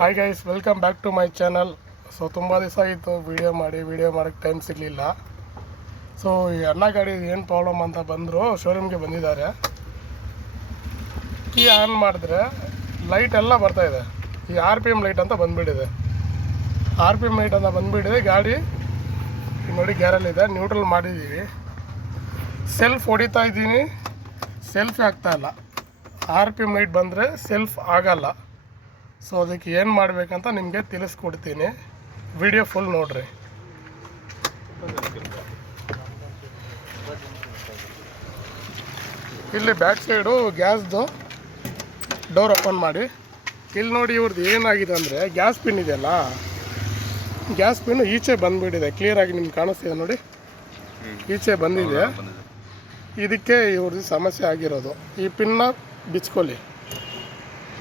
Hi guys, welcome back to my channel. So ತುಂಬ ದಿವಸ ಆಯಿತು ವಿಡಿಯೋ ಮಾಡೋಕ್ಕೆ ಟೈಮ್ ಸಿಗಲಿಲ್ಲ. ಸೊ ಈ ಅಣ್ಣ ಗಾಡಿ ಏನು ಪ್ರಾಬ್ಲಮ್ ಅಂತ ಬಂದರು, ಶೋರೂಮ್ಗೆ ಬಂದಿದ್ದಾರೆ. ಕೀ ಆನ್ ಮಾಡಿದ್ರೆ ಲೈಟ್ ಎಲ್ಲ ಬರ್ತಾಯಿದೆ. ಈ RPM ಲೈಟ್ ಅಂತ ಬಂದುಬಿಟ್ಟಿದೆ. RPM ಲೈಟ್ ಅಂತ ಬಂದುಬಿಟ್ಟಿದೆ. ಗಾಡಿ ನೋಡಿ ಗ್ಯಾರಲ್ಲಿದೆ, ನ್ಯೂಟ್ರಲ್ ಮಾಡಿದ್ದೀವಿ. ಸೆಲ್ಫ್ ಹೊಡಿತಾ ಇದ್ದೀನಿ, ಸೆಲ್ಫೇ ಆಗ್ತಾಯಿಲ್ಲ. RPM ಲೈಟ್ ಬಂದರೆ ಸೆಲ್ಫ್ ಆಗಲ್ಲ. ಸೊ ಅದಕ್ಕೆ ಏನು ಮಾಡಬೇಕಂತ ನಿಮಗೆ ತಿಳಿಸ್ಕೊಡ್ತೀನಿ. ವಿಡಿಯೋ ಫುಲ್ ನೋಡ್ರಿ. ಇಲ್ಲಿ ಬ್ಯಾಕ್ ಸೈಡು ಗ್ಯಾಸ್ದು ಡೋರ್ ಓಪನ್ ಮಾಡಿ. ಇಲ್ಲಿ ನೋಡಿ ಇವ್ರದ್ದು ಏನಾಗಿದೆ ಅಂದರೆ, ಗ್ಯಾಸ್ ಪಿನ್ ಇದೆಯಲ್ಲ, ಗ್ಯಾಸ್ ಪಿನ್ ಈಚೆ ಬಂದುಬಿಟ್ಟಿದೆ. ಕ್ಲಿಯರಾಗಿ ನಿಮ್ಗೆ ಕಾಣಿಸ್ತಿದೆ ನೋಡಿ, ಈಚೆ ಬಂದಿದೆ. ಇದಕ್ಕೆ ಇವ್ರದ್ದು ಸಮಸ್ಯೆ ಆಗಿರೋದು. ಈ ಪಿನ್ನ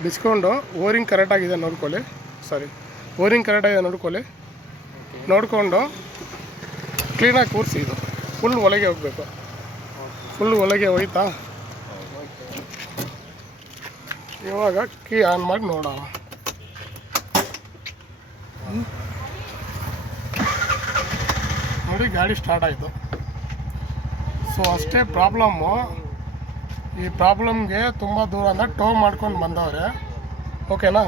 ಬಿಚ್ಕೊಂಡು ಓರಿಂಗ್ ಕರೆಕ್ಟಾಗಿದೆ ನೋಡ್ಕೊಳ್ಳಿ. ಓರಿಂಗ್ ಕರೆಕ್ಟಾಗಿದೆ ನೋಡಿಕೊಂಡು ಕ್ಲೀನಾಗಿ ಕೂರಿಸಿ. ಇದು ಫುಲ್ ಒಳಗೆ ಹೋಗಬೇಕು. ಫುಲ್ ಒಳಗೆ ಹೋಯ್ತಾ? ಇವಾಗ ಕೀ ಆನ್ ಮಾಡಿ ನೋಡೋಣ. ನೋಡಿ ಗಾಡಿ ಸ್ಟಾರ್ಟ್ ಆಯಿತು. ಸೊ ಅಷ್ಟೇ ಪ್ರಾಬ್ಲಮ್ಮು. ಈ ಪ್ರಾಬ್ಲಮ್ಗೆ ತುಂಬ ದೂರ ಅಂದರೆ ಟೋ ಮಾಡ್ಕೊಂಡು ಬಂದವ್ರೆ. ಓಕೆನಾ?